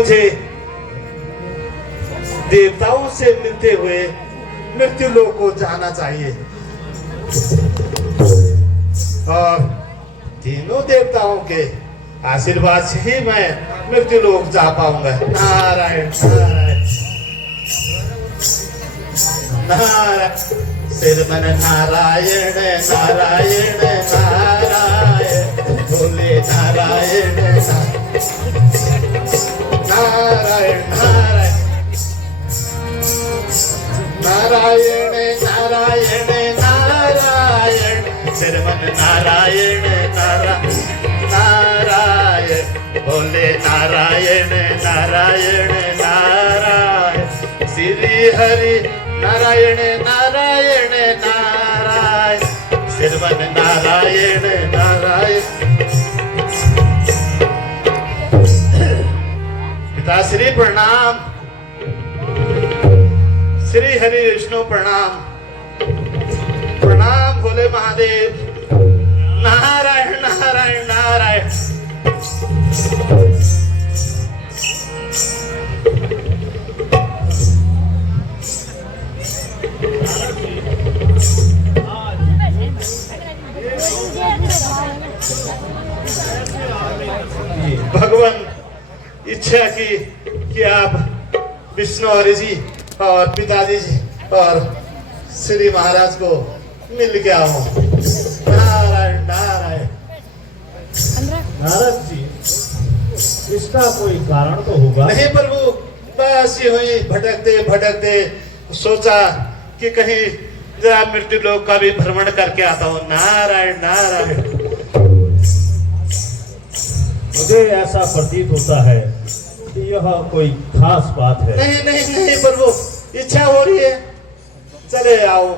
मुझे देवताओं से मिलते हुए मृत्यु लोक को जाना चाहिए और तीनों देवताओं के आशीर्वाद से ही मैं मृत्यु लोक जा पाऊंगा। नारायण नारायण नारायण सिरमन नारायण नारायण नारायण भोले नारायण नारायण नारायण नारायण नारायण नारायण सिरमन नारायण नारायण भोले नारायण नारायण नारायण श्री हरि नारायण नारायण नारायण सिरवन नारायण नारायण। पिताश्री प्रणाम, श्री हरि विष्णु प्रणाम, प्रणाम भोले महादेव। नारायण नारायण नारायण। भगवान इच्छा की कि आप विष्णु हरि जी और पिताजी जी और श्री महाराज को मिल के आओ। नारायण नारायण। नारद जी, इसका कोई कारण तो होगा? नहीं प्रभु, बस ये हुई भटकते भटकते सोचा कि कहीं जरा मृत्यु लोक का भी भ्रमण करके आता हूँ। नारायण नारायण। मुझे ऐसा प्रतीत होता है कि यह कोई खास बात है। नहीं नहीं नहीं प्रभु, इच्छा हो रही है, चले आओ।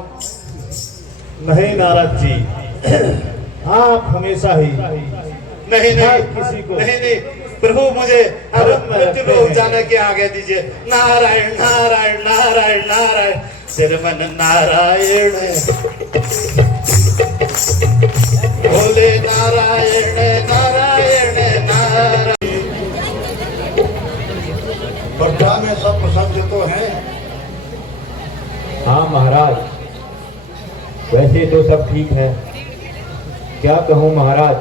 नहीं नारद जी, आप हमेशा ही नहीं नहीं किसी को नहीं नहीं प्रभु, मुझे अब मृत्यु लोक जाने के आगे दीजिए। नारायण नारायण नारायण नारायण सिरमन नारायण भोले नारायण नारायण नारायण। वर्धा में सब प्रसन्न तो हैं? हाँ महाराज, वैसे तो सब ठीक है। क्या कहूँ महाराज,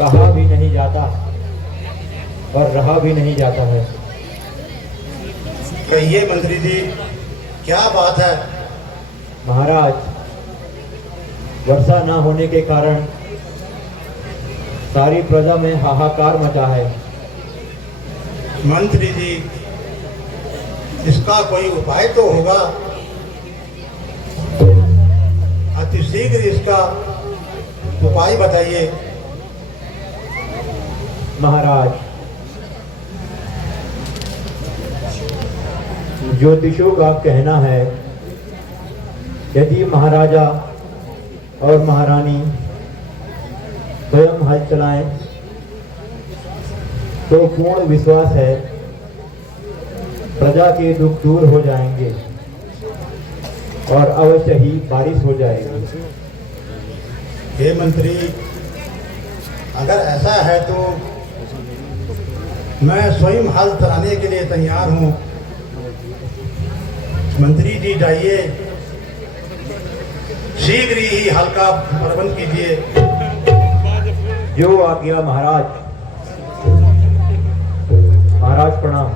कहा भी नहीं जाता और रहा भी नहीं जाता है। कहिए मंत्री जी, क्या बात है? महाराज, वर्षा न होने के कारण सारी प्रजा में हाहाकार मचा है। मंत्री जी, इसका कोई उपाय तो होगा? अति शीघ्र इसका उपाय बताइए। महाराज, ज्योतिषों का कहना है, यदि महाराजा और महारानी स्वयं हल चलाएं तो पूर्ण विश्वास है प्रजा के दुख दूर हो जाएंगे और अवश्य ही बारिश हो जाएगी। हे मंत्री, अगर ऐसा है तो मैं स्वयं हल चलाने के लिए तैयार हूँ। मंत्री जी जाइए, शीघ्र ही हल का प्रबंध कीजिए। जो आज्ञा महाराज। महाराज प्रणाम।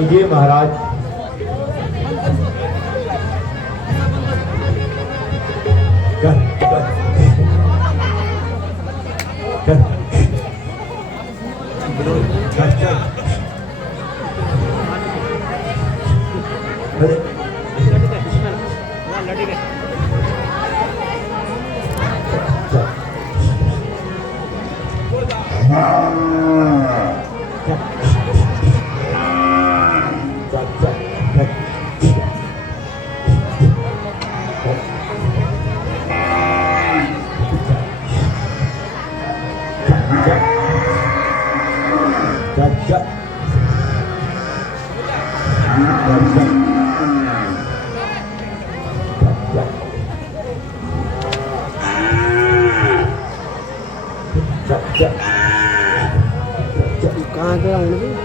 लीजिए महाराज। कर, कर, कर, कर, कर। अरे चल। Raja. कहाँ गया हूँ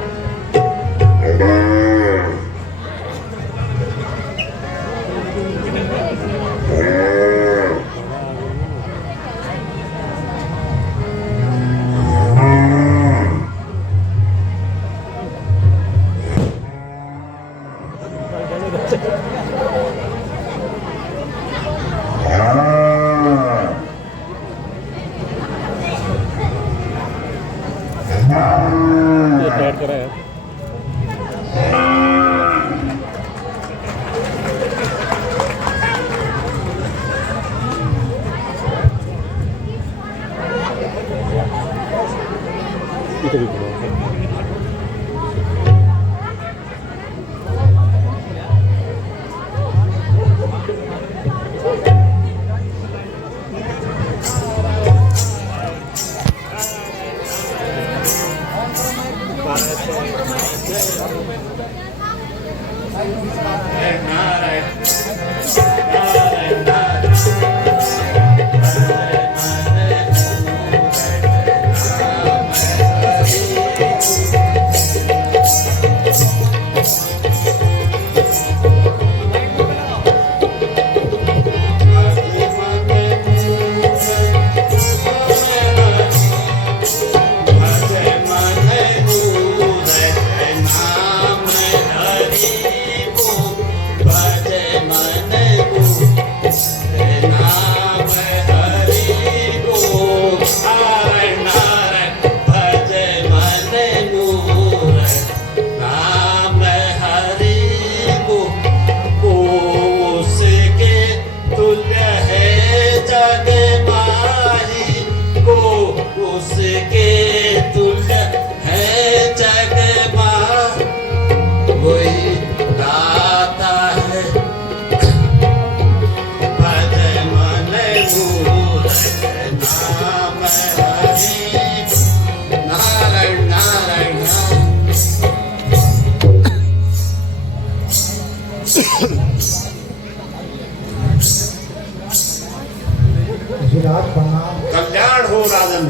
विराट प्रणाम। कल्याण हो राजन।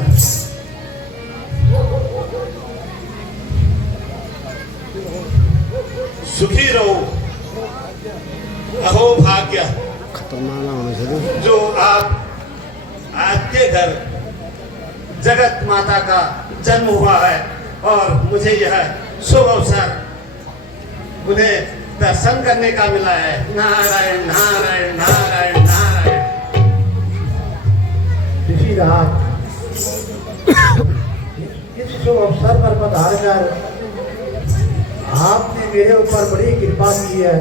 सुखी रहो। अहो भाग्य खतरनाक होने से जो आपके घर जगत माता का जन्म हुआ है और मुझे यह शुभ अवसर उन्हें दर्शन करने का मिला है। नारायण नारायण नारायण नारायण। ऋषिराज, इस शुभ अवसर पर पधार कर आपने मेरे ऊपर बड़ी कृपा की है।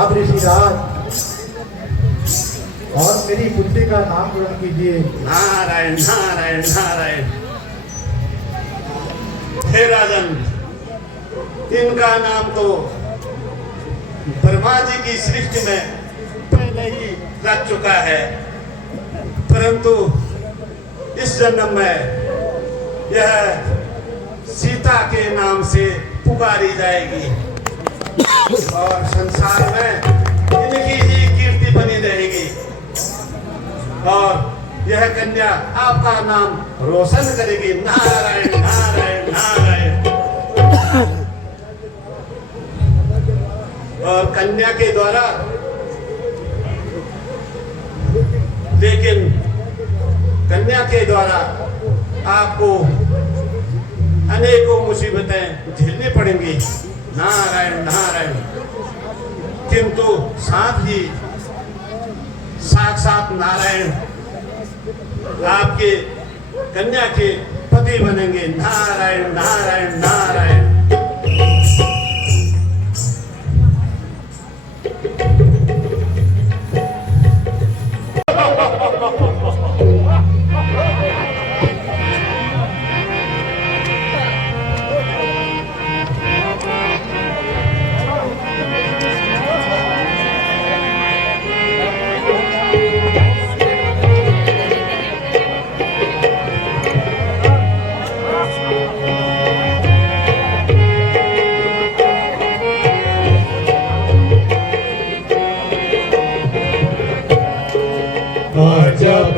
आप ऋषिराज और मेरी पुत्री का नामकरण कीजिए। नारायण नारायण नारायण। हे राजन, इनका नाम तो ब्रह्मा जी की सृष्टि में पहले ही रख चुका है, परंतु इस जन्म में यह सीता के नाम से पुकारी जाएगी और संसार में इनकी ही कीर्ति बनी रहेगी और यह कन्या आपका नाम रोशन करेगी। नारायण नारायण नारायण। और कन्या के द्वारा, लेकिन कन्या के द्वारा आपको अनेकों मुसीबतें झेलनी पड़ेंगी। नारायण नारायण। किंतु साथ ही साक्षात नारायण आपके कन्या के पति बनेंगे। नारायण नारायण नारायण।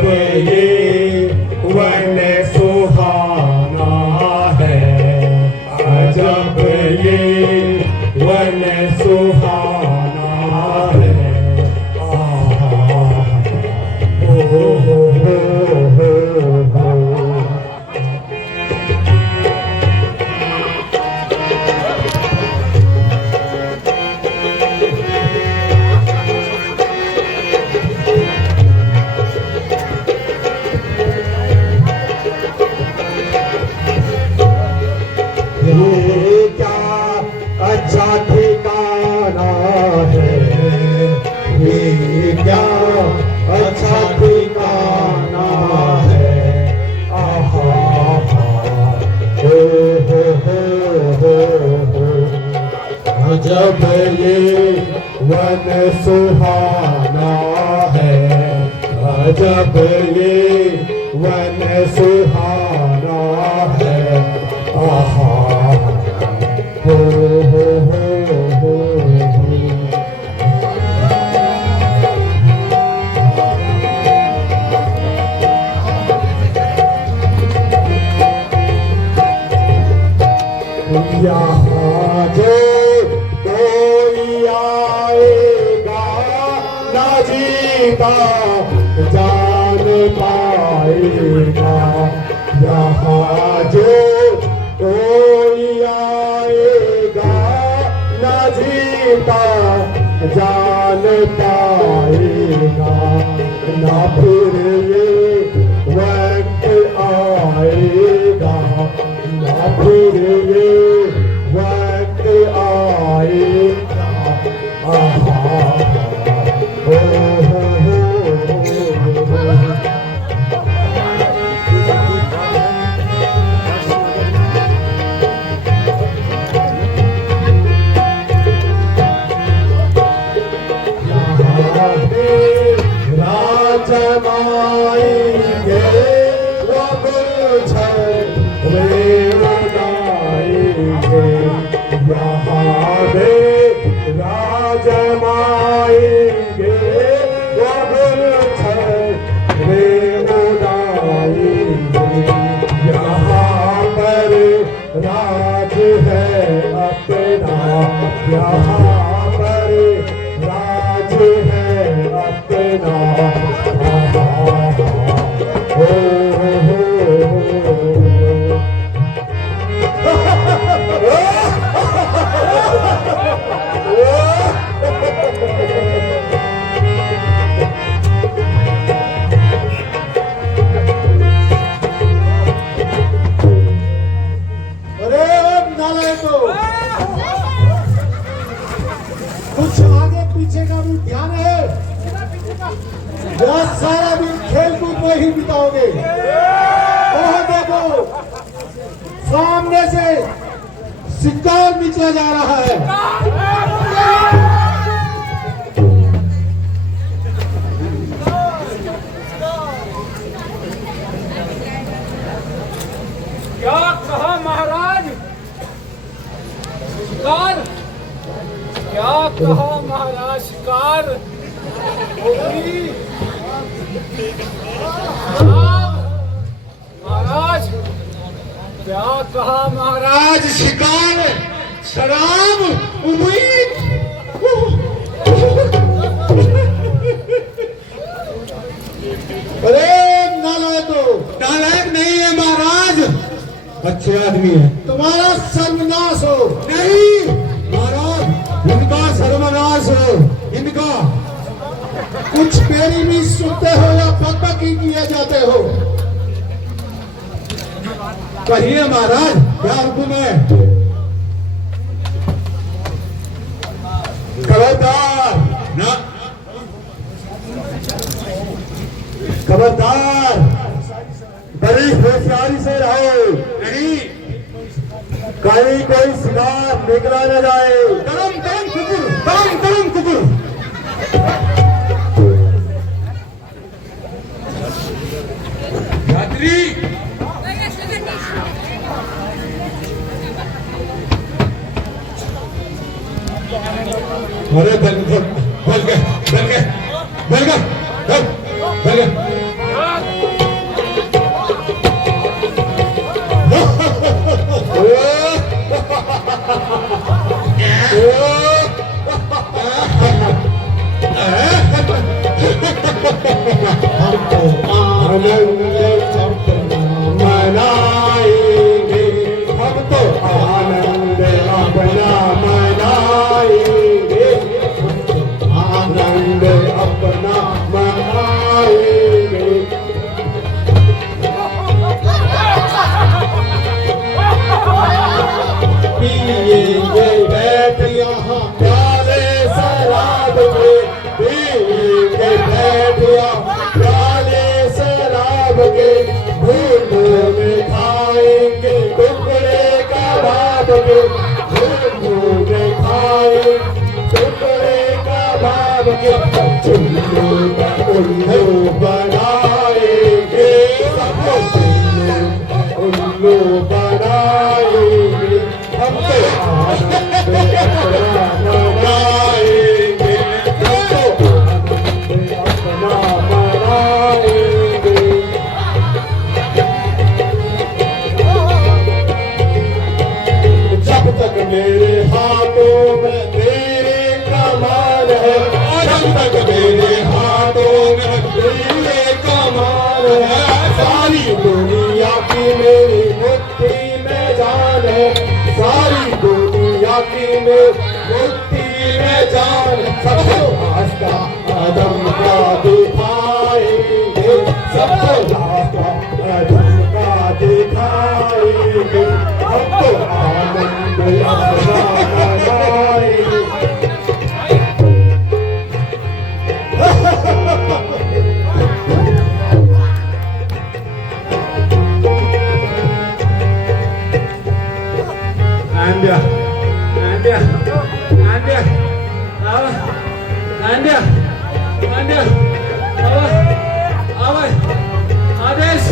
ये वन सुहाना है, अजब ये वन सुहाना है। आहा, हो। ये क्या अच्छा ठिकाना है, ये क्या अच्छा ठिकाना है। आहा, हो हो। जब ये वन सुहाना है, जब ये वन सुहाना है। आहा, हो हो। यहाँ जो कोई आएगा ना जीता जान पाएगा। यहाँ जो कोई आएगा ना जीता जान पाएगा। ना फिर ये वक्त आएगा, ना फिर ये वक्त आएगा। आहा, हो हो। राजमाएंगे वो गुलशन वे उड़ाएंगे। यहाँ पे राजमाएंगे वो गुलशन वे उड़ाएंगे। यहाँ पर राज है अपना, यहाँ पर राज है अपना। हो अरे नालायकों, कुछ आगे पीछे का भी ध्यान है या सारा दिन खेल कूद में ही बिताओगे? ओह देखो, सामने से शिकार निकला जा रहा है। क्या कहा महाराज? शिकार? क्या कहा महाराज? शिकार होगी? महाराज क्या कहा महाराज? आज शिकार, शराब, उम्मीद। अरे नालायक नहीं है महाराज, अच्छे आदमी है। तुम्हारा सर्वनाश हो। नहीं महाराज, इनका सर्वनाश हो, इनका। कुछ मेरी भी सुनते हो या बकबकी किए जाते हो? कहिए महाराज, क्या हुक्म है? खबरदार ना, खबरदार, बड़ी होशियारी से रहो। नहीं, कहीं कोई शिकार निकला न जाए। तरम तरम कुकुर, तरम तरम कुकुर। यात्री, अरे बल गए, बल गए, बल गए, बल गए, बल गए। पिएंगे बैठ यहाँ प्याले शराब के, पिएंगे बैठ यहाँ प्याले शराब के, भूल में खाएंगे टुकड़े कबाब के, भूल में खाएंगे टुकड़े कबाब के, उल्लू बनाएंगे सबको, उल्लू बनाएंगे हमको, आनंद अपना मनाएंगे हमको, आनंद अपना मनाएंगे। जब तक मेरे हाथों में तेरे कमान है, जब तक मेरे हाथों में तेरे कमान है, सारी दुनिया की मेरी मुट्ठी में जान है, सारी दुनिया की मेरी मुट्ठी में जान, सबको रास्ता आदम का दिखाएंगे, सबको रास्ता आदम का दिखाएंगे, हमको आनंद अपना मनाएंगे। Anda, Anda, Anda, Anda, Anda, Ades,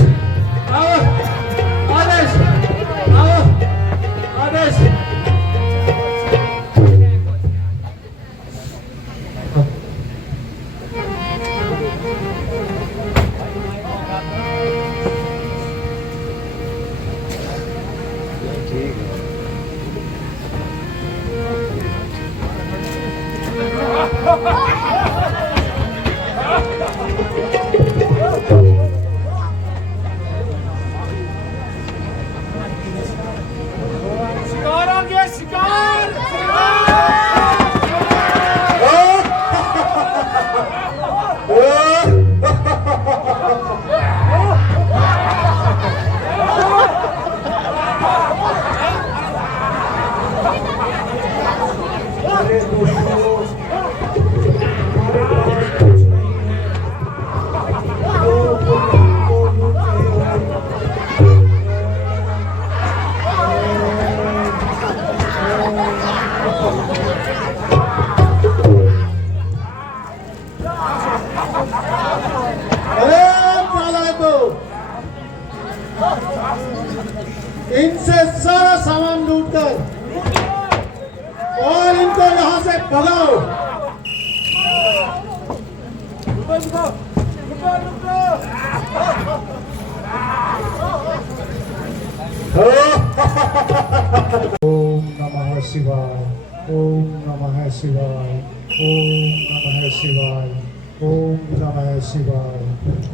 Ades, शिकार आ गया, शिकार। अरे नालायक को, इनसे सारा सामान लूटकर और इनको यहाँ से भगाओ। ओम नमः शिवाय, ओम नमः शिवाय, ओम नमः शिवाय, ओम नमः शिवाय,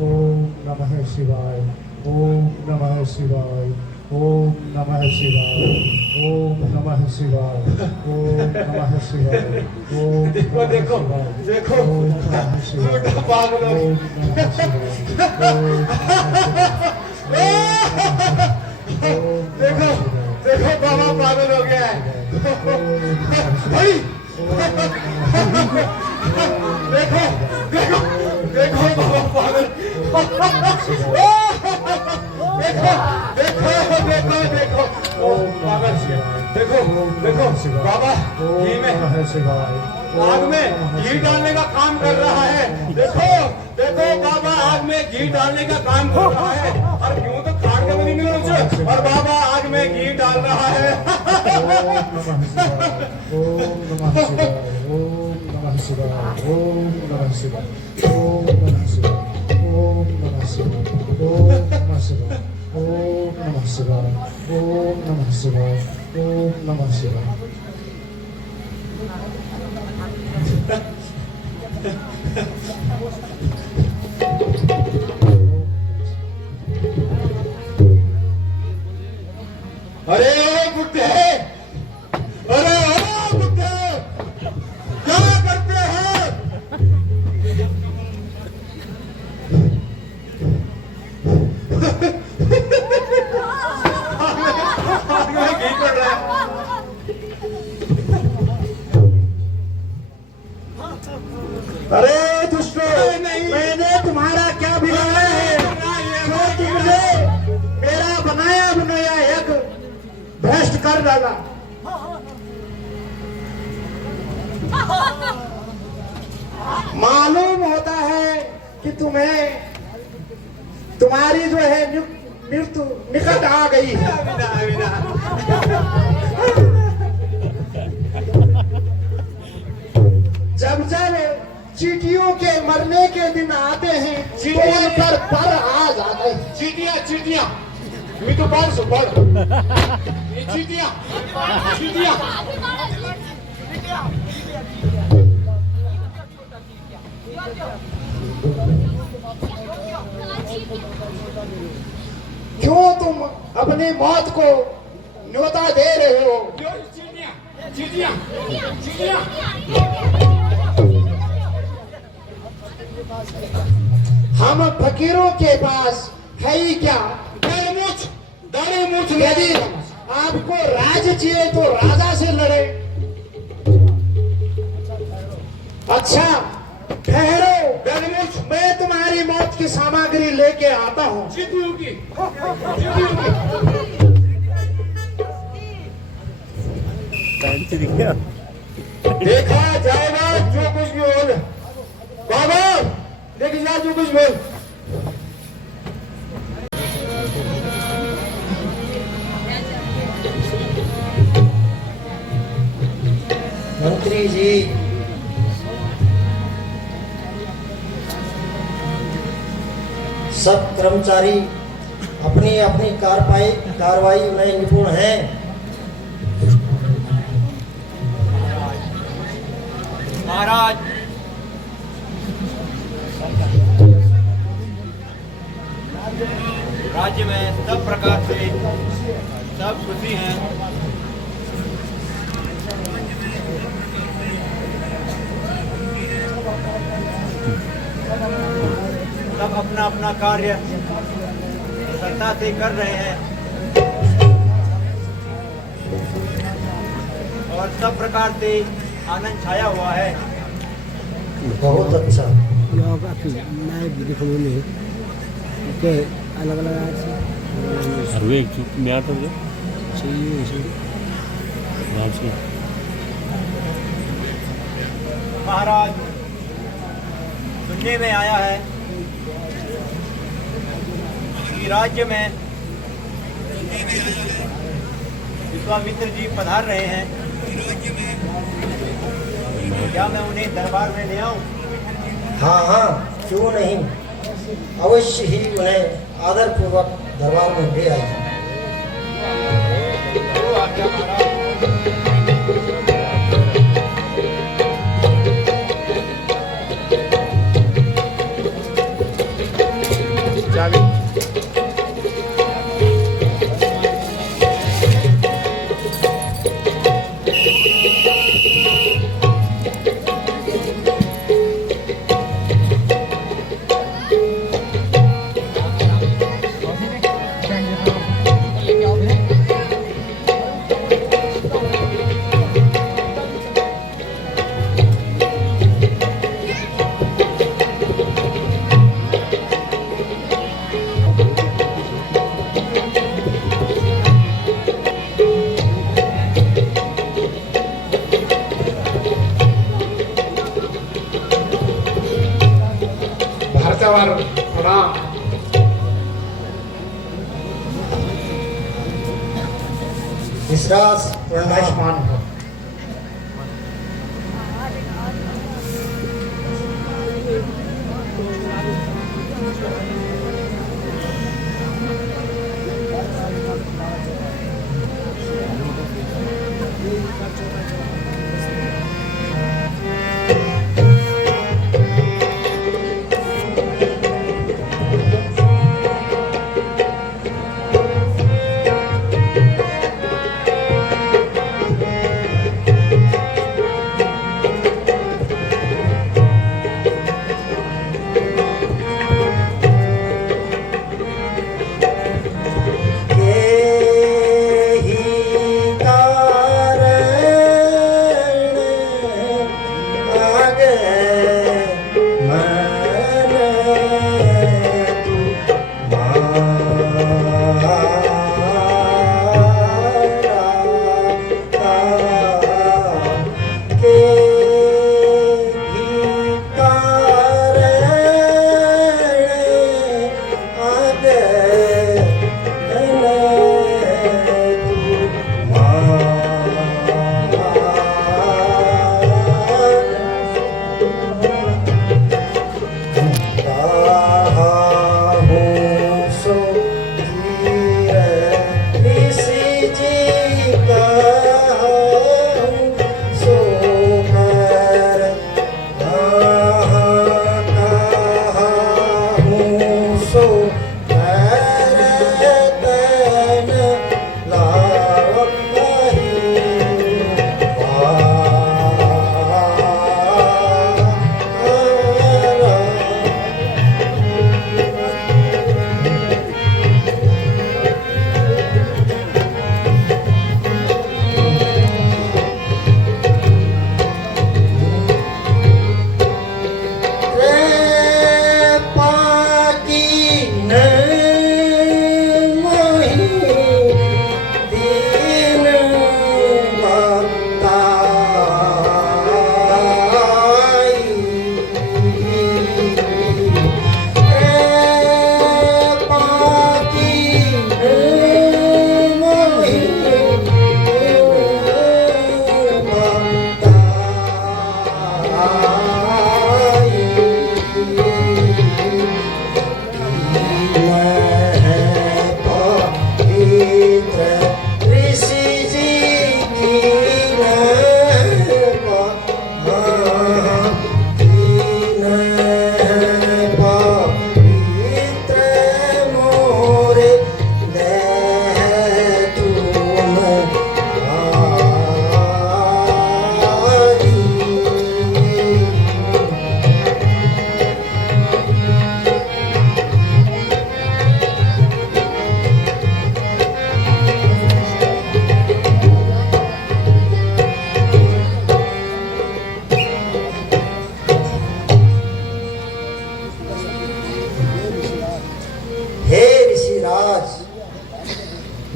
ओम नमः शिवाय, ओम नमः शिवाय, ओम नमः शिवाय, ओम नमः शिवाय, ओम नमः शिवाय, ओम देखो देखो देखो, ओम नमः शिवाय, झूठा पागल हो ओम नमः शिवाय, देखो देखो बाबा पागल हो गया है भाई, देखो देखो देखो बाबा पागल, देखो देखो देखो देखो ओम पागल, देखो देखो बाबा घी में आग में घी डालने का काम कर रहा है, देखो देखो बाबा आग में घी डालने का काम कर रहा है, और क्यों तो खाट के नहीं मिल मुझे, और बाबा आग में घी डाल रहा है। ओम नमः शिवाय, ओम नमः शिवाय, ओम नमः शिवाय, ओम नमः शिवाय, ओम नमः शिवाय, ओम नमः शिवाय, ओम नमः शिवाय, ओम नमः शिवाय, ओम नमः शिवाय। अरे ओ बुड्ढे, अरे ओ बुड्ढे, क्या करते हैं? आग में घी पड़ रहा है, मुझे मेरा बनाया बनाया एक भ्रष्ट कर डाला। मालूम होता है कि तुम्हें तुम्हारी जो है मृत्यु निकट आ गई है। जब जब चींटियों के मरने के दिन आते हैं तो उन पर आ जाते हैं। चीटियां चीटियां मैं तो पढ़ ये चीटियां चीटियां क्यों तुम अपनी मौत को न्योता दे रहे हो? चीटियां चीटियां चीटियां हम फकीरों के पास है ही क्या? दाढ़ी मूछ यदि आपको राज चाहिए तो राजा से लड़े। अच्छा ठहरो, मैं तुम्हारी मौत की सामग्री लेके आता हूँ। देखा जाएगा जो कुछ भी हो। बाबा देखिए जा जो कुछ भी हो। मंत्री जी, सब कर्मचारी अपनी अपनी कार्रवाई में निपुण हैं। महाराज, राज्य में सब प्रकार से सब खुशी हैं। सब अपना अपना कार्य श्रद्धा से कर रहे हैं और सब प्रकार से आनंद छाया हुआ है। बहुत अच्छा। अलग अलग महाराज, सुनने में आया है कि राज्य में विश्वामित्र जी पधार रहे हैं। क्या मैं उन्हें दरबार में ले आऊं? हाँ हाँ, क्यों नहीं, अवश्य ही उन्हें आदर पूर्वक दरबार में ले आइए। तो आज्ञा महाराज। भारतावर प्रणाम। विश्वास प्रणाम।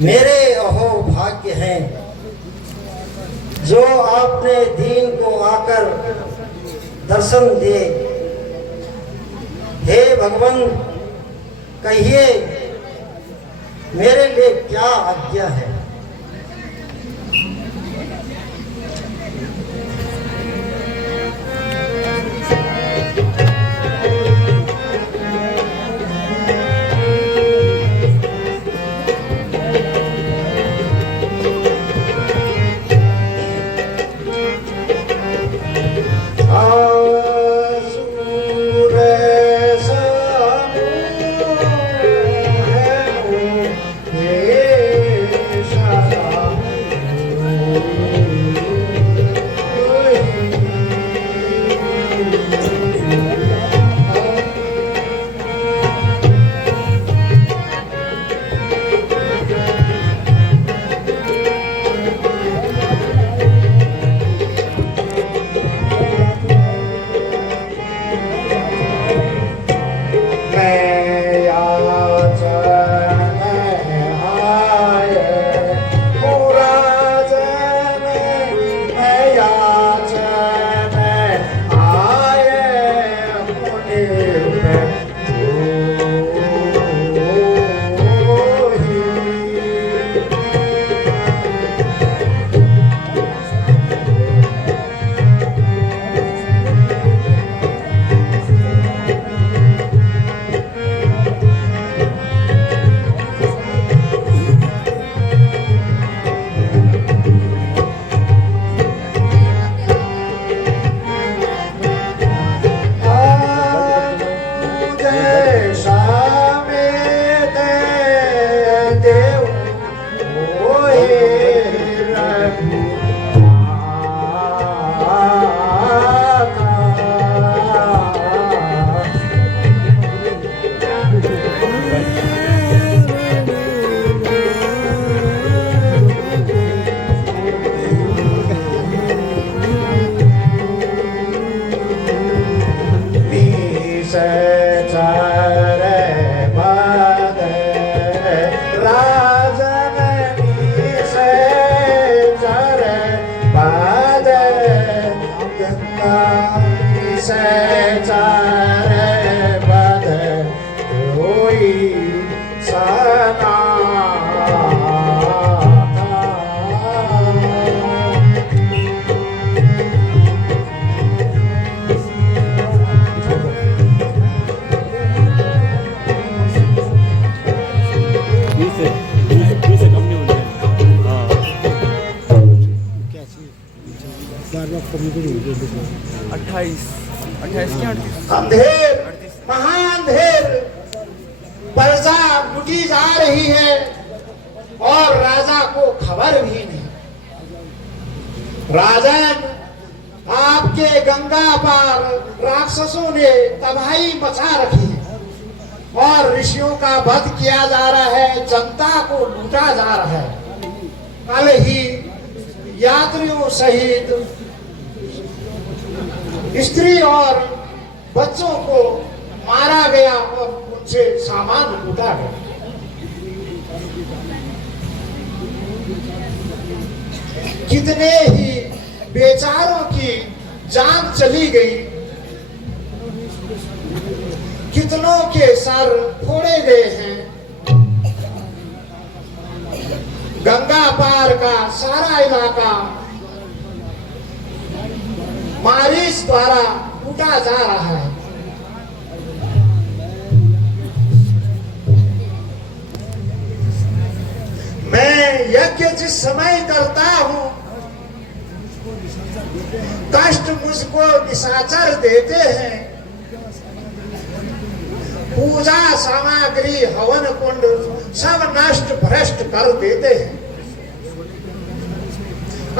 मेरे अहो भाग्य हैं जो आपने दीन को आकर दर्शन दिए। हे भगवान, कहिए मेरे लिए क्या आज्ञा है। अंधेर, महाअंधेर, प्रजा लुटी जा रही है और राजा को खबर भी नहीं। राजन, आपके गंगा पार राक्षसों ने तबाही मचा रखी है और ऋषियों का वध किया जा रहा है, जनता को लूटा जा रहा है। कल ही यात्रियों सहित स्त्री और बच्चों को मारा गया और उनसे सामान लूटा गया। कितने ही बेचारों की जान चली गई, कितनों के सर फोड़े गए हैं। गंगा पार का सारा इलाका बारिश द्वारा लूटा जा रहा है। मैं यज्ञ जिस समय करता हूं, कष्ट मुझको निशाचर देते हैं। पूजा सामग्री, हवन कुंड सब नष्ट भ्रष्ट कर देते हैं।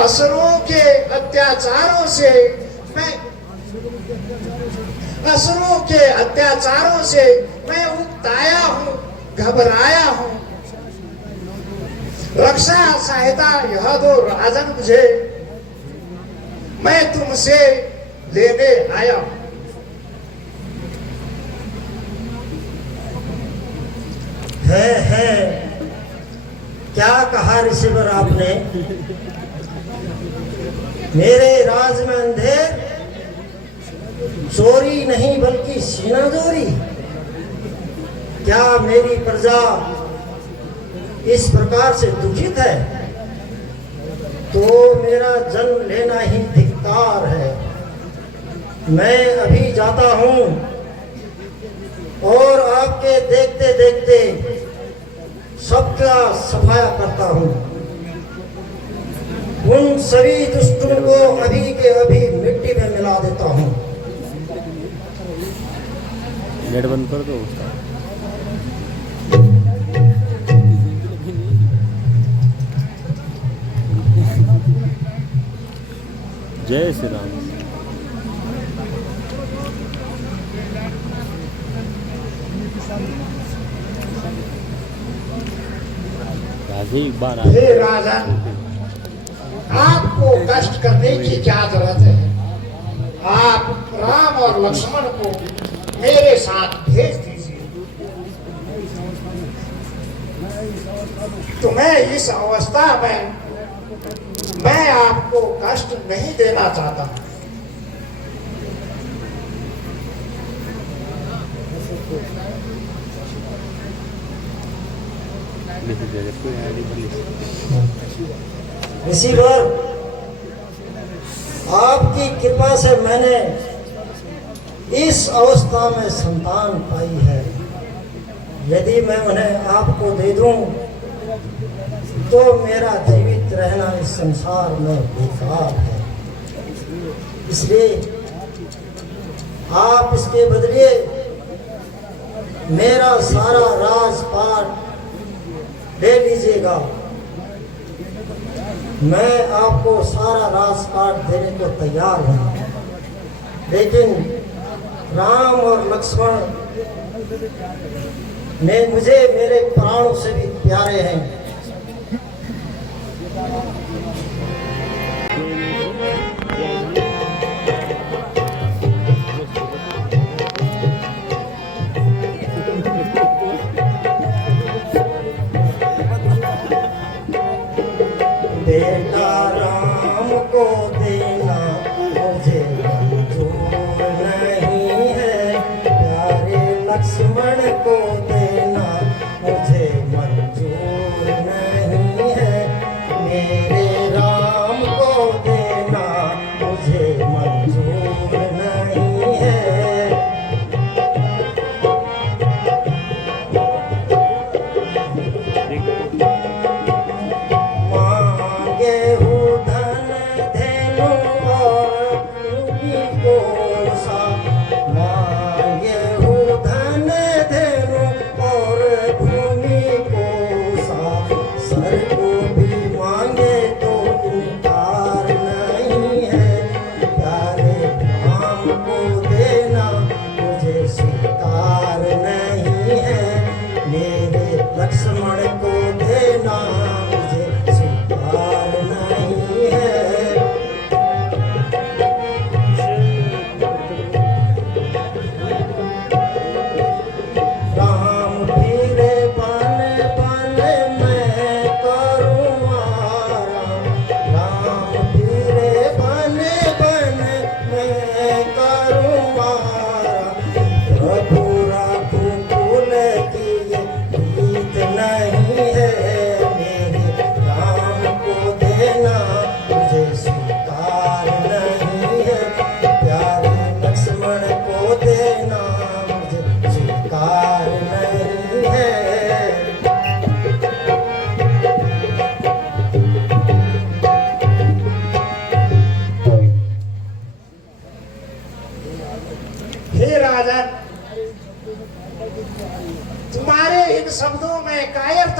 असुरों के अत्याचारों से मैं उकताया हूं, घबराया हूं। रक्षा सहायता यह दो राजन मुझे, मैं तुमसे लेने आया हूं। है क्या कहा ऋषिवर आपने? मेरे राज में अंधेर, चोरी नहीं बल्कि सीना जोरी। क्या मेरी प्रजा इस प्रकार से दुखित है तो मेरा जन्म लेना ही धिक्कार है। मैं अभी जाता हूं और आपके देखते देखते सबका सफाया करता हूं। उन सभी दुष्टों को अभी के अभी मिट्टी में मिला देता हूं। गेट बंद कर दो उसका। जय श्री राम। हे राजन, आपको कष्ट करने की क्या जरूरत है? आप राम और लक्ष्मण को मेरे साथ भेज दीजिए। तुम्हें इस अवस्था में मैं आपको कष्ट नहीं देना चाहता। ऋषिवर, आपकी कृपा से मैंने इस अवस्था में संतान पाई है। यदि मैं उन्हें आपको दे दूं तो मेरा जीवित रहना इस संसार में बेकार है। इसलिए आप इसके बदले मेरा सारा राजपाट ले लीजिएगा। मैं आपको सारा राजपाट देने को तैयार हूं, लेकिन राम और लक्ष्मण ने मुझे मेरे प्राणों से भी प्यारे हैं। बेटा राम को देना मुझे मंजूर नहीं है, प्यारे लक्ष्मण को देना मुझे मंजूर नहीं है। मेरे राम को देना मुझे मंजूर नहीं है। मांगे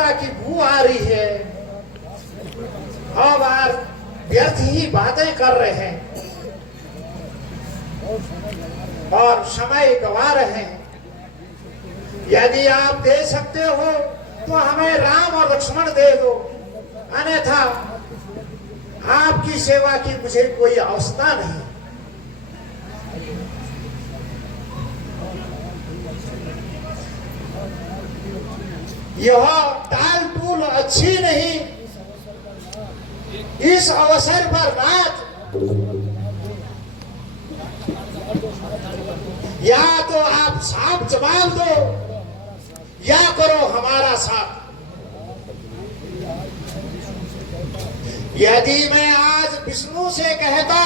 माता की बू आ रही है और आप व्यर्थ ही बातें कर रहे हैं और समय गवा रहे हैं। यदि आप दे सकते हो तो हमें राम और लक्ष्मण दे दो, अन्यथा आपकी सेवा की मुझे कोई आवश्यकता नहीं। यह टाल टूल अच्छी नहीं। इस अवसर पर रात या तो आप साफ जवाब दो या करो हमारा साथ। यदि मैं आज विष्णु से कहता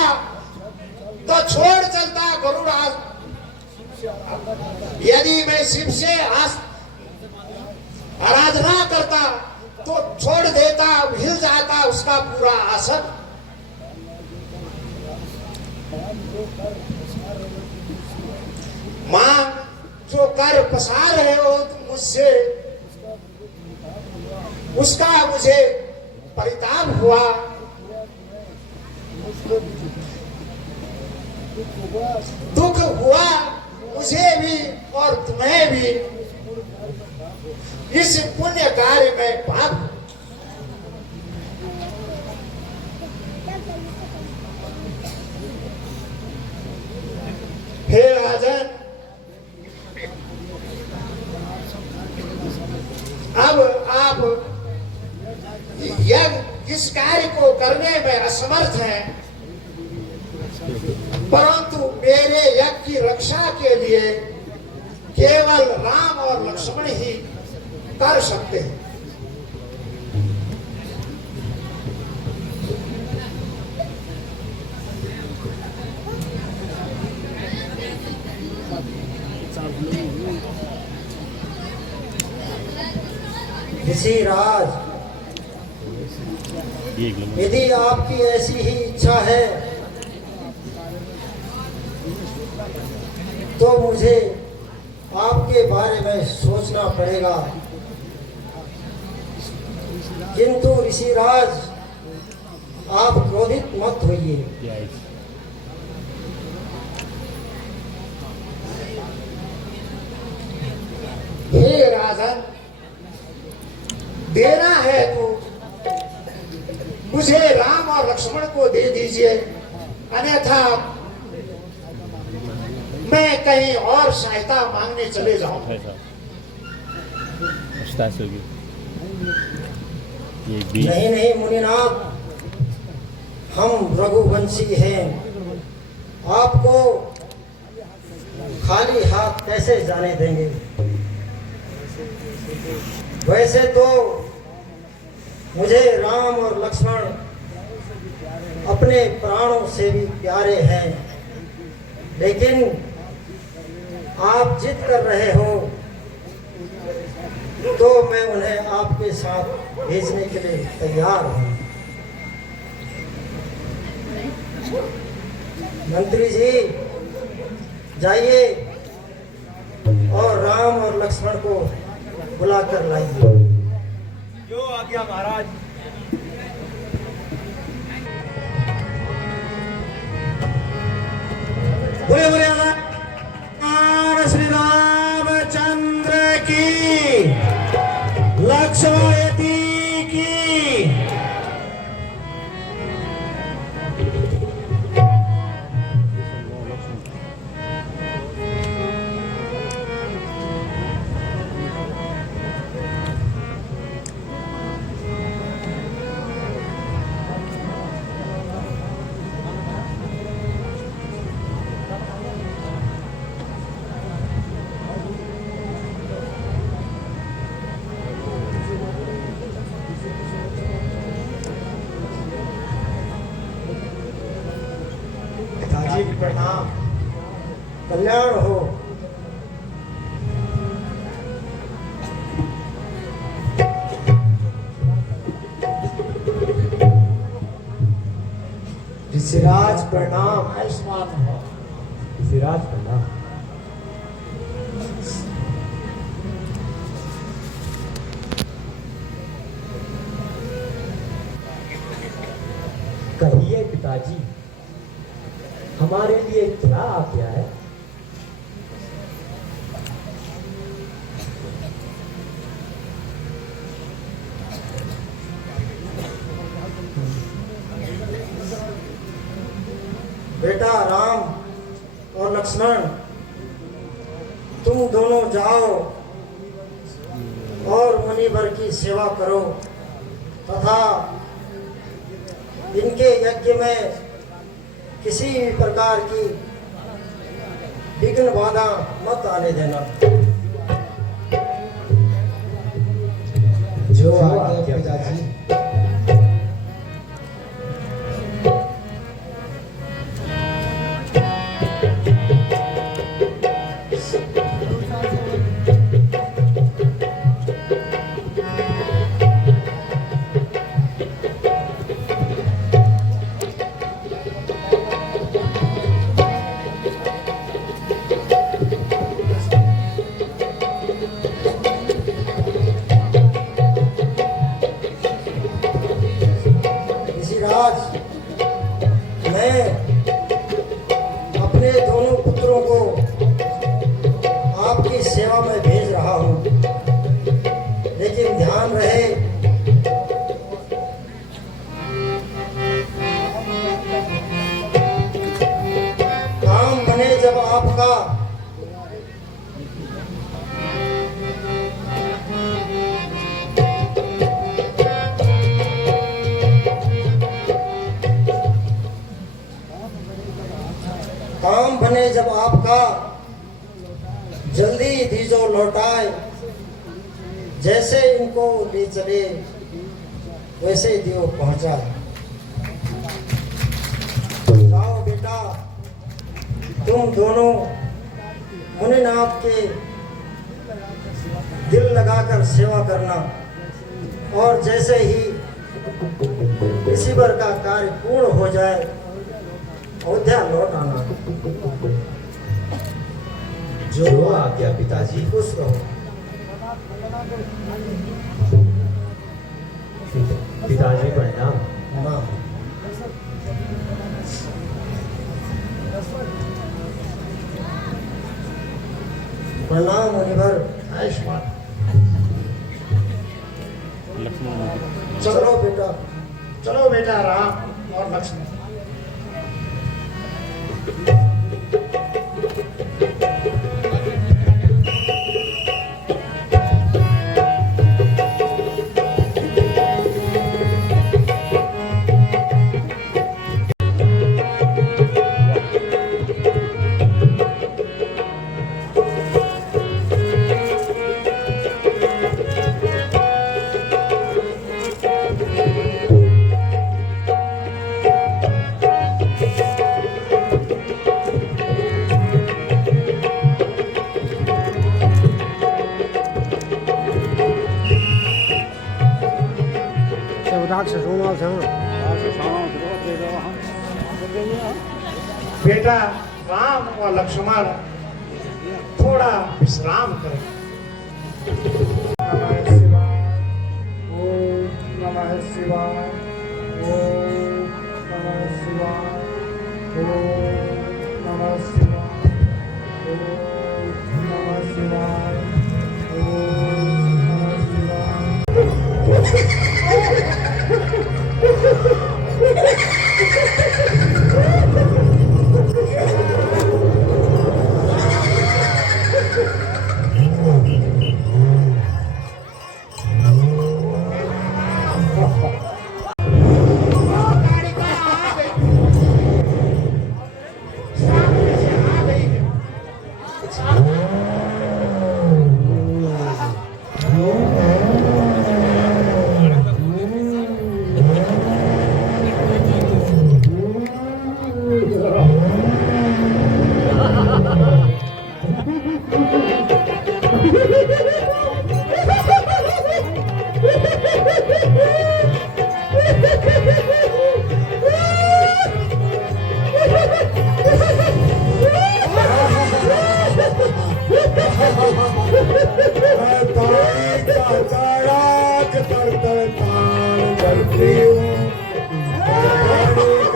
तो छोड़ चलता गरुड़, यदि मैं शिव से आराधना करता तो छोड़ देता, हिल जाता उसका पूरा आसन। मां जो कर पसार रहे हो तुम मुझसे, उसका मुझे परिताप हुआ। दुख हुआ मुझे भी और तुम्हें भी। इस पुण्य कार्य में पाप। हे राजन, अब आप यज्ञ इस कार्य को करने में असमर्थ हैं, परंतु मेरे यज्ञ की रक्षा के लिए केवल राम और लक्ष्मण ही कर सकते हैं। ऋषिराज, यदि आपकी ऐसी ही इच्छा है तो मुझे आपके बारे में सोचना पड़ेगा। किंतु ऋषिराज, आप क्रोधित मत होइए। हे राजन, देना है तो मुझे राम और लक्ष्मण को दे दीजिए, अन्यथा मैं कहीं और सहायता मांगने चले जाऊं। नहीं नहीं मुनिनाथ, हम रघुवंशी हैं, आपको खाली हाथ कैसे जाने देंगे। वैसे तो मुझे राम और लक्ष्मण अपने प्राणों से भी प्यारे हैं, लेकिन आप जिद कर रहे हो तो मैं उन्हें आपके साथ भेजने के लिए तैयार हूं। मंत्री जी, जाइए और राम और लक्ष्मण को बुलाकर लाइए। जो आज्ञा महाराज। बोले बोले श्री रामचंद्र की, लक्ष्मण की। पिताजी प्रणाम, कल्याण हो। ऋषिराज प्रणाम। आयुष्मान हो। ऋषिराज प्रणाम। पिताजी, हमारे लिए क्या आज्ञा है? बेटा राम और लक्ष्मण, तुम दोनों जाओ और मुनिवर की सेवा करो तथा इनके यज्ञ में किसी भी प्रकार की विघ्न बाधा मत आने देना। जो आज्ञा पिताजी। मैं अपने दोनों पुत्रों को आपकी सेवा में भेज रहा हूँ, लेकिन ध्यान रहे काम बने जब आपका काम बने जब आपका जल्दी दीजो लौटाए, जैसे इनको ले चले वैसे दियो पहुंचाए। जाओ बेटा, तुम दोनों मुनिनाथ के दिल लगाकर सेवा करना और जैसे ही रिसीवर का कार्य पूर्ण हो जाए अयोध्या लौट आना। जो आज्ञा पिताजी। खुश रहो। पिताजी प्रणाम। हाँ। प्रणाम मुनिवर। आयुष्मान। चलो बेटा, चलो बेटा राम और लक्ष्मण। बेटा राम और लक्ष्मण थोड़ा विश्राम करें। नमः शिवाय, ओम नमः शिवाय, ओम नमः शिवाय, ओम नमः शिवाय, ओम नमः शिवाय, ओम नमः शिवाय।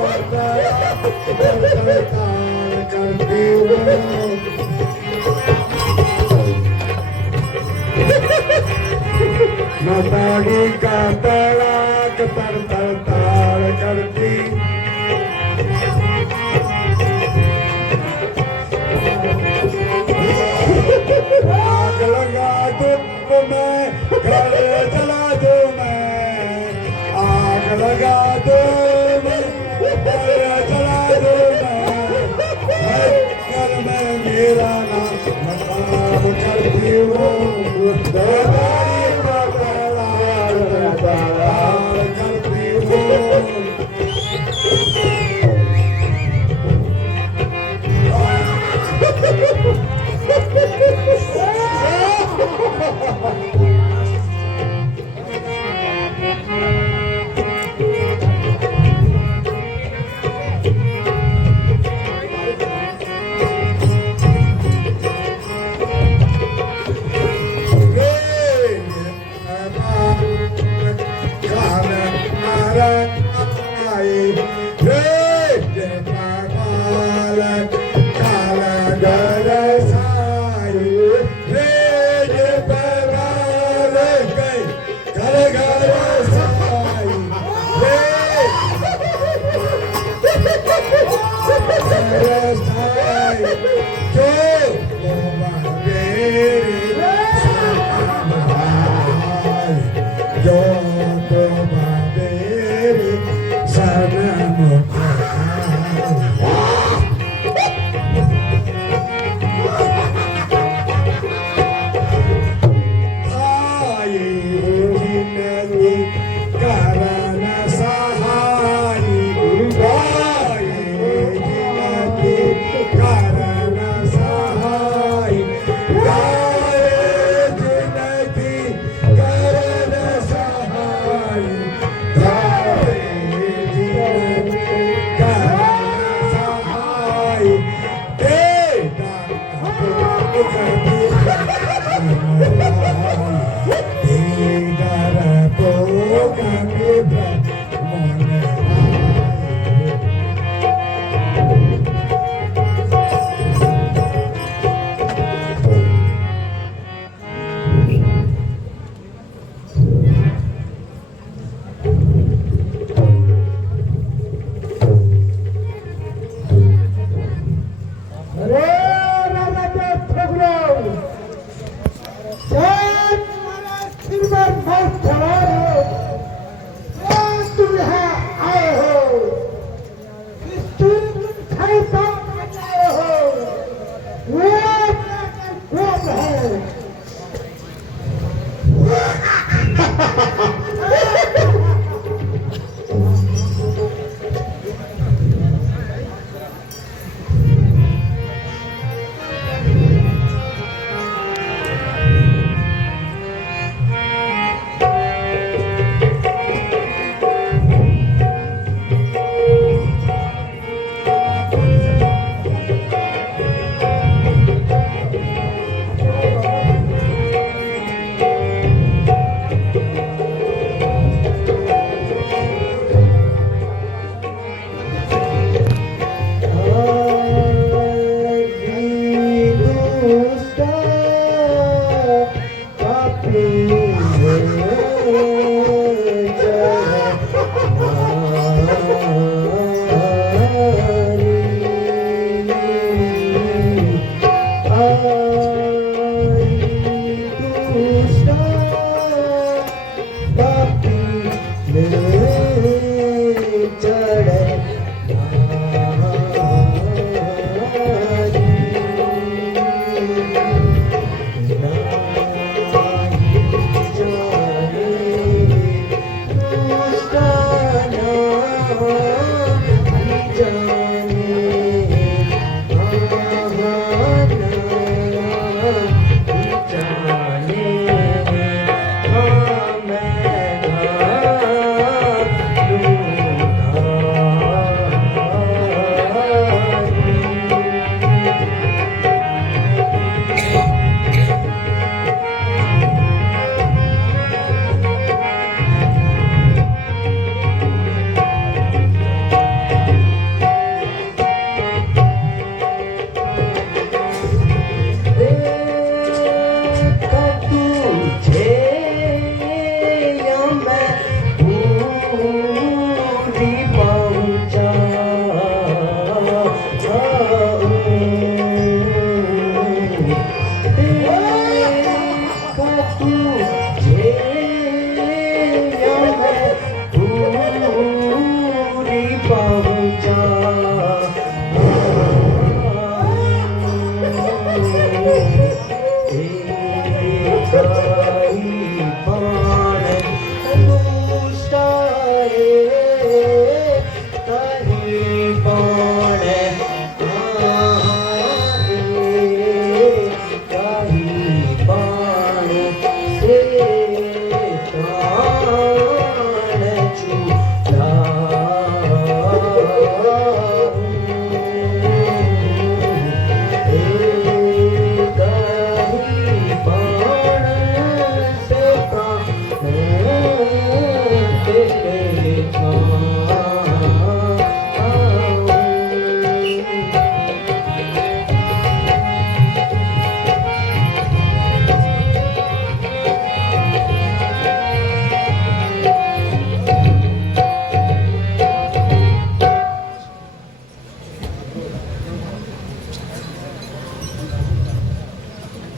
करता ताल करती हूँ मताड़ी का तड़ाक तर तर ताल करती आग लगा दूँ मैं घर जला दूँ मैं आग लगा दूँ मैं घर जला दूँ मैं घर में मेरा नाम मकाम करती हूँ दरबारी का ताल करती हूँ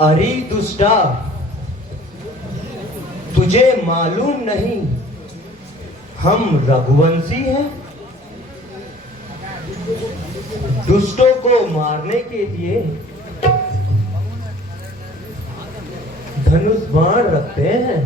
अरे दुष्टा, तुझे मालूम नहीं हम रघुवंशी हैं? दुष्टों को मारने के लिए धनुष बाण रखते हैं।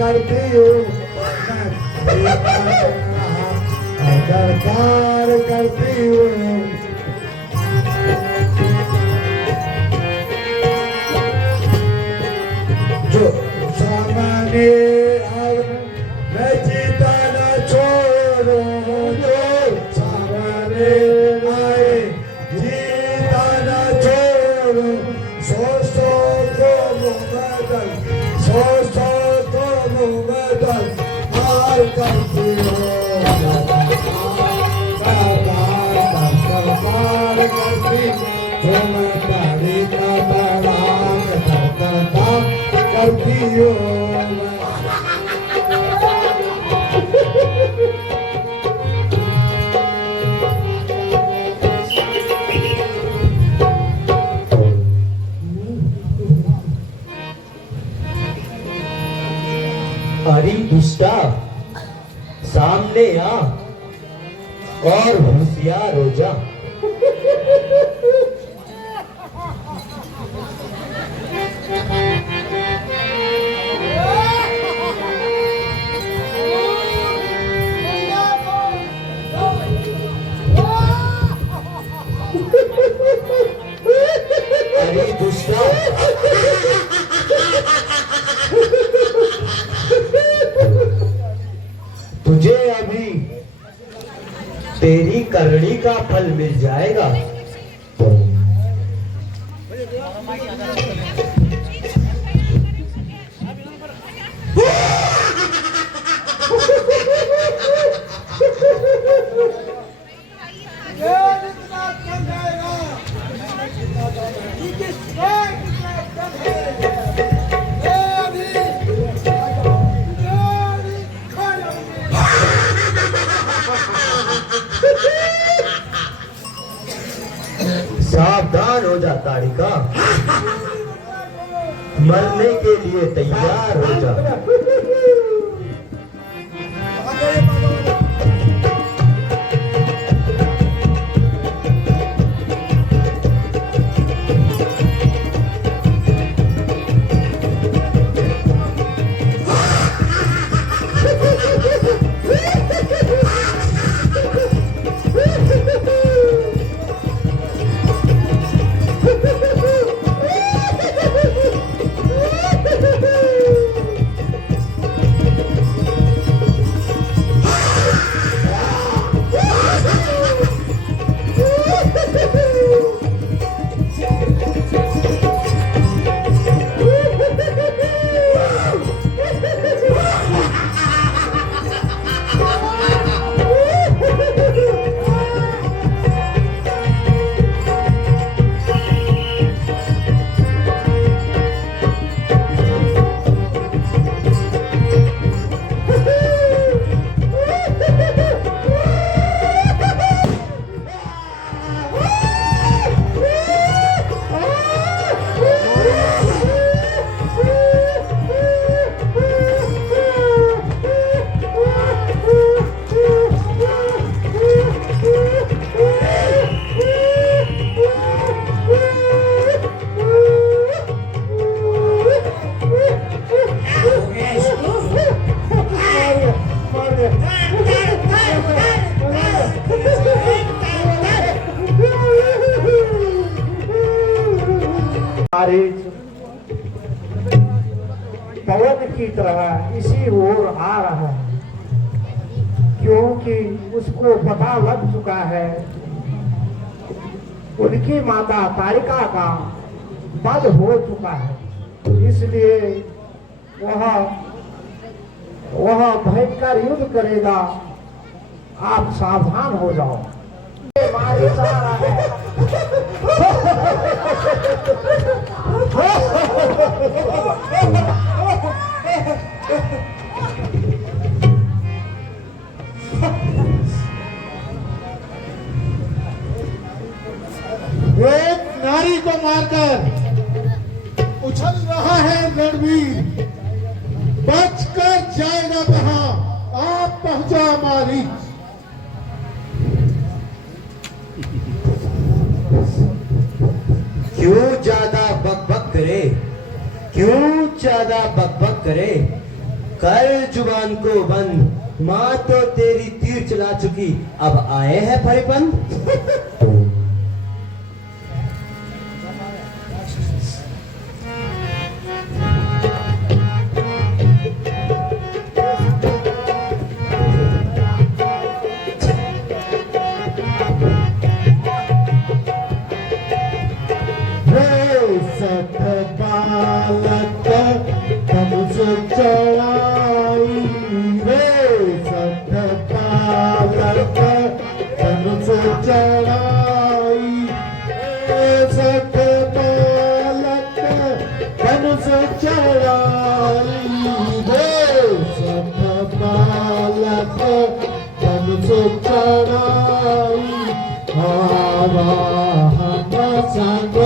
करती हूँ दरकार करती हूँ जो सामने आए जीता न छोड़ो सोचो तो मुबदल सोचो तो मुबदल हार करती हो पार करती तुम तारी का तड़ाक करती हो अरे दुष्टा, सामने आ और होशियार हो जा। अरे दुष्टा, तुझे अभी तेरी करनी का फल मिल जाएगा। सावधान हो जा तारिका, मरने के लिए तैयार हो जा। पवन की तरह इसी ओर आ रहा है, क्योंकि उसको पता लग चुका है उनकी माता तारिका का वध हो चुका है, इसलिए वह भयंकर युद्ध करेगा। आप सावधान हो जाओ। मारे जा रहा है। एक नारी को मारकर उछल रहा है रणवीर, बचकर जाएगा कहां? आप पहुंचा मारी। क्यों ज्यादा बकबक करे, क्यों ज्यादा बकबक करे, कर जुबान को बंद। माँ तो तेरी तीर चला चुकी, अब आए हैं फरीपन। सुख चढ़ाई आवा हम संग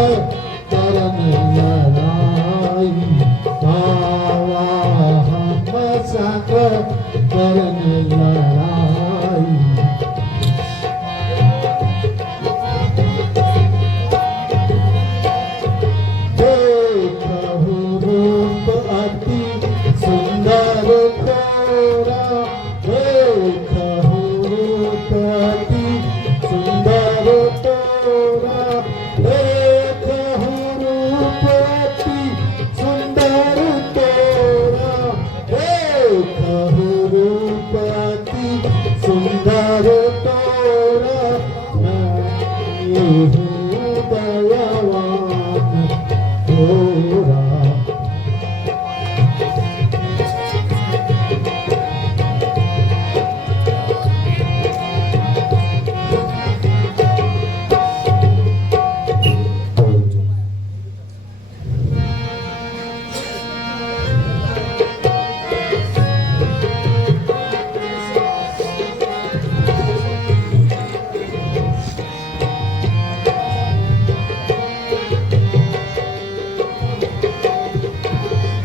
करन लड़ाई आवा हम संग करन लड़ाई देखहु रूप अति सुंदर तोरा देखहु रूप अति सुंदर तोरा देखहु रूप अति सुंदर तोरा देखहु रूप अति सुंदर तोरा मैं हूँ दयावान तोरा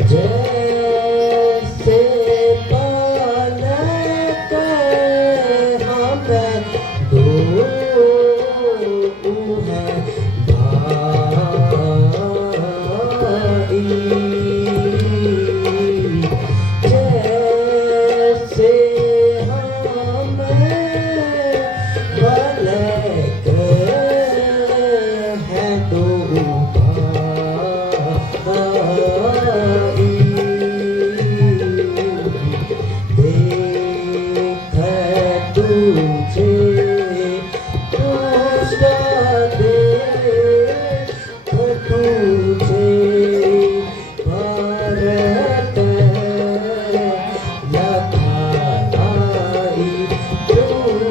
जैसे पालक हम दो हैं भाई जैसे हम बालक हैं दो भाई देख तुझे दूसरा देख तुझे भारत लखाई दूसरा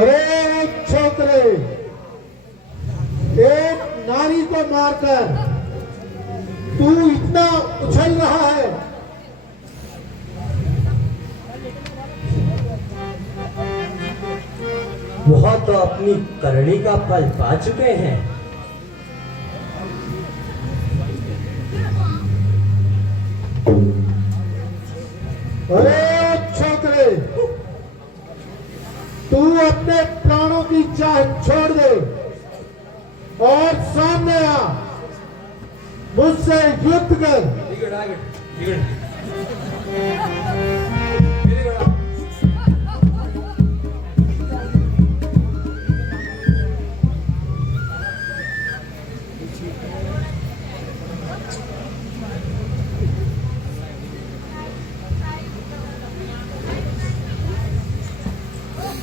अरे छोकरे एक नारी को मारकर तू इतना उछल रहा है वह तो अपनी करनी का फल पा चुके हैं। अरे छोकरे तू अपने प्राणों की चाह छोड़ दे और सामने आ मुझसे युद्ध कर।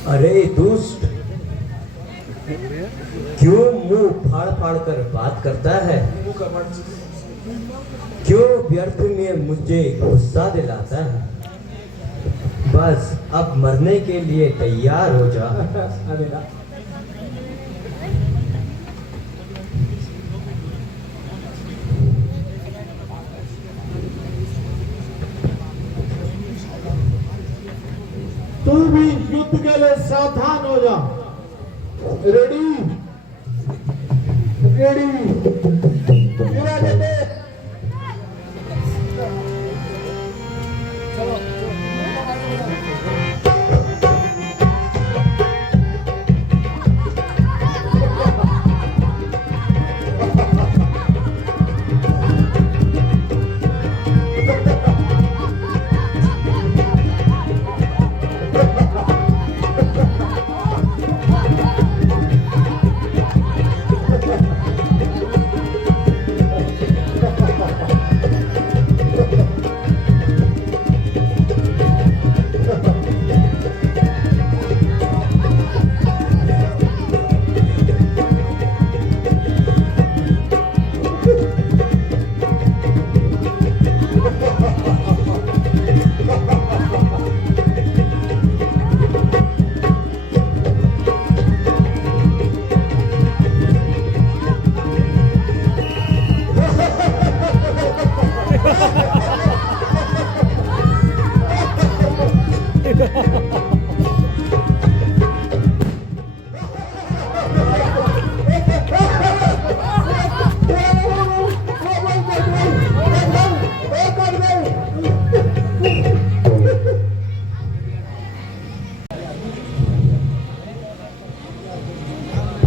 अरे दुष्ट, क्यों मुंह फाड़ फाड़ कर बात करता है? क्यों व्यर्थ में मुझे गुस्सा दिलाता है? बस अब मरने के लिए तैयार हो जा। तू भी युद्ध के लिए सावधान हो जा। रेडी रेडी पूरा दे।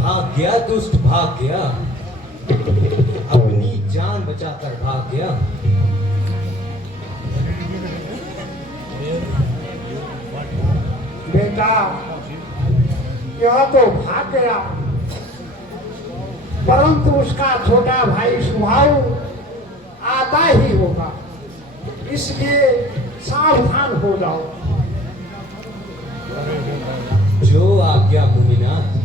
भाग गया दुष्ट, भाग गया, अपनी जान बचाकर भाग गया। बेटा यह तो भाग गया, परंतु उसका छोटा भाई सुभाव आता ही होगा, इसलिए सावधान हो जाओ। जो आज्ञा मुनिनाथ।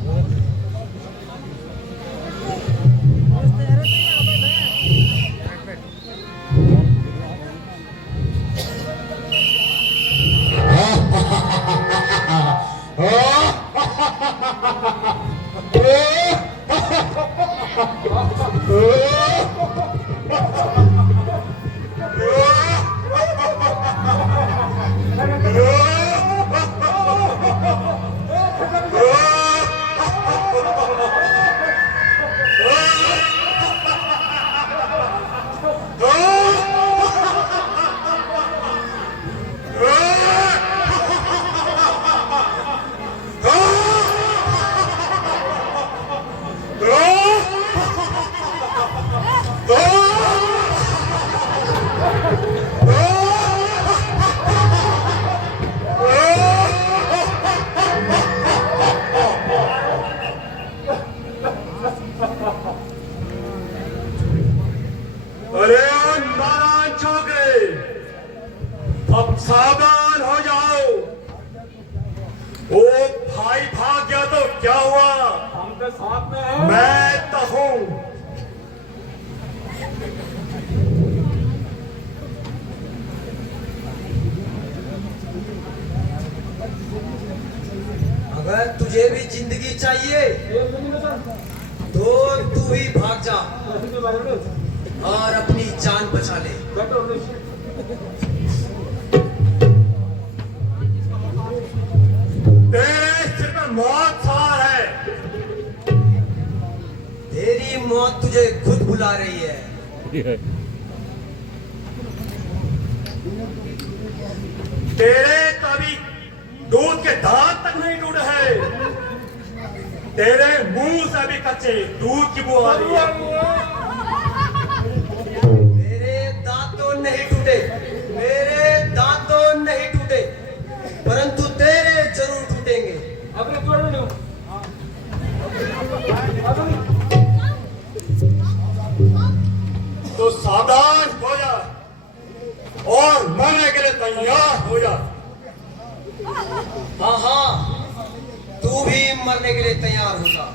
अरे नारायण चौके, अब सावधान हो जाओ। वो भाई भाग गया तो क्या हुआ? हम तो साथ में हैं। मैं तो हूं। अगर तुझे भी जिंदगी चाहिए तो तू ही भाग जा और अपनी जान बचा ले। तेरे सिर में मौत सवार है। तेरी मौत तुझे खुद बुला रही है। तेरे कभी दूध के दांत तक नहीं टूटे हैं। तेरे मुंह से भी कच्चे दूध की बू आ रही है। मेरे दांत तो नहीं टूटे, मेरे दांत तो नहीं टूटे, परंतु तेरे जरूर टूटेंगे। तो सावधान हो जा और मरने के लिए तैयार हो जा। हाँ हाँ, तू भी मरने के लिए तैयार होगा।